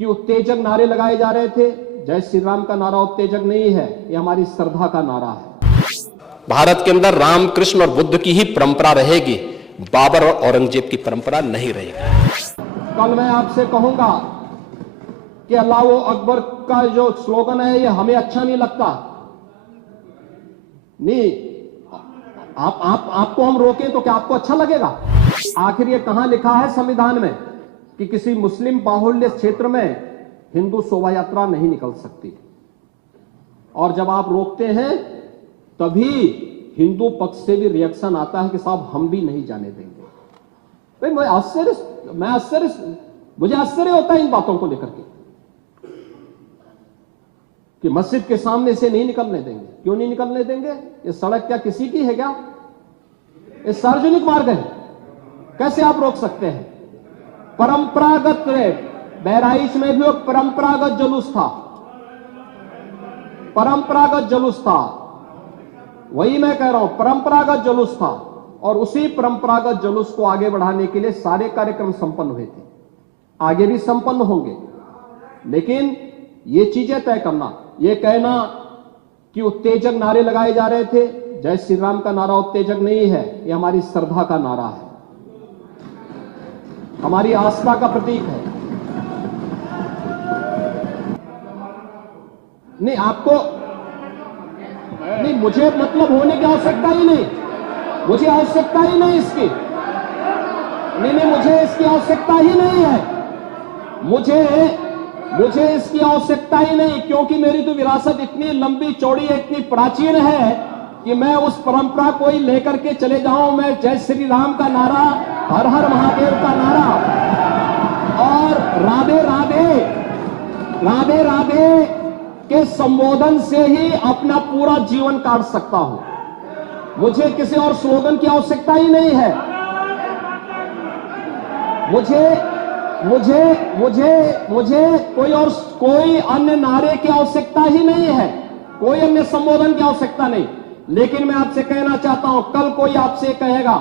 कि उत्तेजक नारे लगाए जा रहे थे। जय श्री राम का नारा उत्तेजक नहीं है, ये हमारी श्रद्धा का नारा है। भारत के अंदर राम, कृष्ण और बुद्ध की ही परंपरा रहेगी, बाबर और औरंगजेब की परंपरा नहीं रहेगी। कल मैं आपसे कहूंगा कि अल्लाह अकबर का जो स्लोगन है ये हमें अच्छा नहीं लगता, नहीं आपको हम रोकें तो क्या आपको अच्छा लगेगा? आखिर ये कहां लिखा है संविधान में कि किसी मुस्लिम बाहुल्य क्षेत्र में हिंदू शोभा यात्रा नहीं निकल सकती? और जब आप रोकते हैं तभी हिंदू पक्ष से भी रिएक्शन आता है कि साहब हम भी नहीं जाने देंगे। भाई मुझे आश्चर्य होता है इन बातों को लेकर के कि मस्जिद के सामने से नहीं निकलने देंगे। क्यों नहीं निकलने देंगे? ये सड़क क्या किसी की है क्या? ये सार्वजनिक मार्ग है, कैसे आप रोक सकते हैं? परंपरागत बहराइच में भी वो परंपरागत जुलूस था, परंपरागत जुलूस था, वही मैं कह रहा हूं, परंपरागत जुलूस था। और उसी परंपरागत जुलूस को आगे बढ़ाने के लिए सारे कार्यक्रम संपन्न हुए थे, आगे भी संपन्न होंगे। लेकिन ये चीजें तय करना, ये कहना कि उत्तेजक नारे लगाए जा रहे थे, जय श्री राम का नारा उत्तेजक नहीं है, ये हमारी श्रद्धा का नारा है, हमारी आस्था का प्रतीक है। नहीं आपको नहीं, मुझे मतलब होने की आवश्यकता ही नहीं, मुझे आवश्यकता ही नहीं इसकी, नहीं मुझे इसकी आवश्यकता ही नहीं है, मुझे इसकी आवश्यकता ही नहीं, क्योंकि मेरी तो विरासत इतनी लंबी चौड़ी है, इतनी प्राचीन है कि मैं उस परंपरा को ही लेकर के चले जाऊं। मैं जय श्री राम का नारा, हर हर महादेव का नारा और राधे राधे राधे राधे के संबोधन से ही अपना पूरा जीवन काट सकता हूं। मुझे किसी और स्लोगन की आवश्यकता ही नहीं है। मुझे कोई अन्य नारे की आवश्यकता ही नहीं है, कोई अन्य संबोधन की आवश्यकता नहीं। लेकिन मैं आपसे कहना चाहता हूं, कल कोई आपसे कहेगा,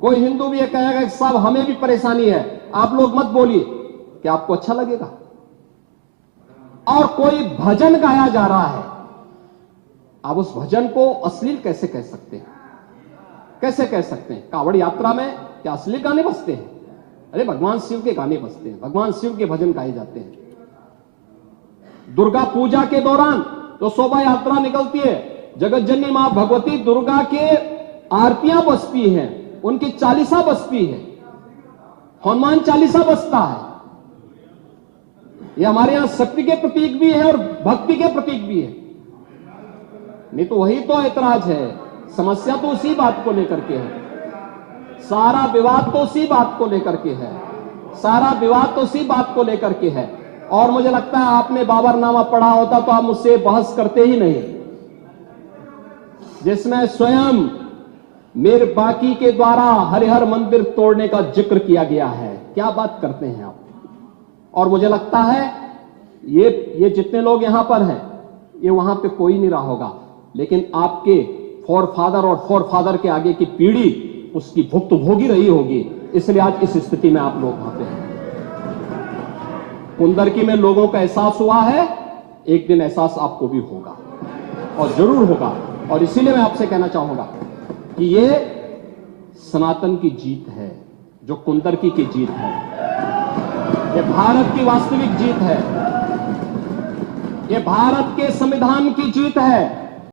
कोई हिंदू भी ये कहेगा कि साहब हमें भी परेशानी है, आप लोग मत बोलिए, क्या आपको अच्छा लगेगा? और कोई भजन गाया जा रहा है, आप उस भजन को अश्लील कैसे कह सकते हैं? कैसे कह सकते हैं? कांवड़ यात्रा में क्या अश्लील गाने बजते हैं? अरे भगवान शिव के गाने बजते हैं, भगवान शिव के भजन गाए जाते हैं। दुर्गा पूजा के दौरान तो शोभा यात्रा निकलती है, जगत जननी मां भगवती दुर्गा के आरतियां बजती हैं, उनकी चालीसा बजती है, हनुमान चालीसा बजता है। ये हमारे यहां शक्ति के प्रतीक भी है और भक्ति के प्रतीक भी है। नहीं तो वही तो ऐतराज है, समस्या तो उसी बात को लेकर के है, सारा विवाद तो उसी बात को लेकर के है, सारा विवाद तो उसी बात को लेकर के है। और मुझे लगता है आपने बाबरनामा पढ़ा होता तो आप मुझसे बहस करते ही नहीं, जिसमें स्वयं मीर बाकी के द्वारा हरिहर मंदिर तोड़ने का जिक्र किया गया है। क्या बात करते हैं आप? और मुझे लगता है ये जितने लोग यहां पर हैं, ये वहां पे कोई नहीं रहा होगा, लेकिन आपके फोरफादर और फोरफादर के आगे की पीढ़ी उसकी भुक्तभोगी रही होगी, इसलिए आज इस स्थिति में आप लोग वहां पे हैं। कुंदरकी में लोगों का एहसास हुआ है, एक दिन एहसास आपको भी होगा और जरूर होगा। और इसीलिए मैं आपसे कहना चाहूंगा कि ये सनातन की जीत है, जो कुंदरकी की जीत है, ये भारत की वास्तविक जीत है, ये भारत के संविधान की जीत है।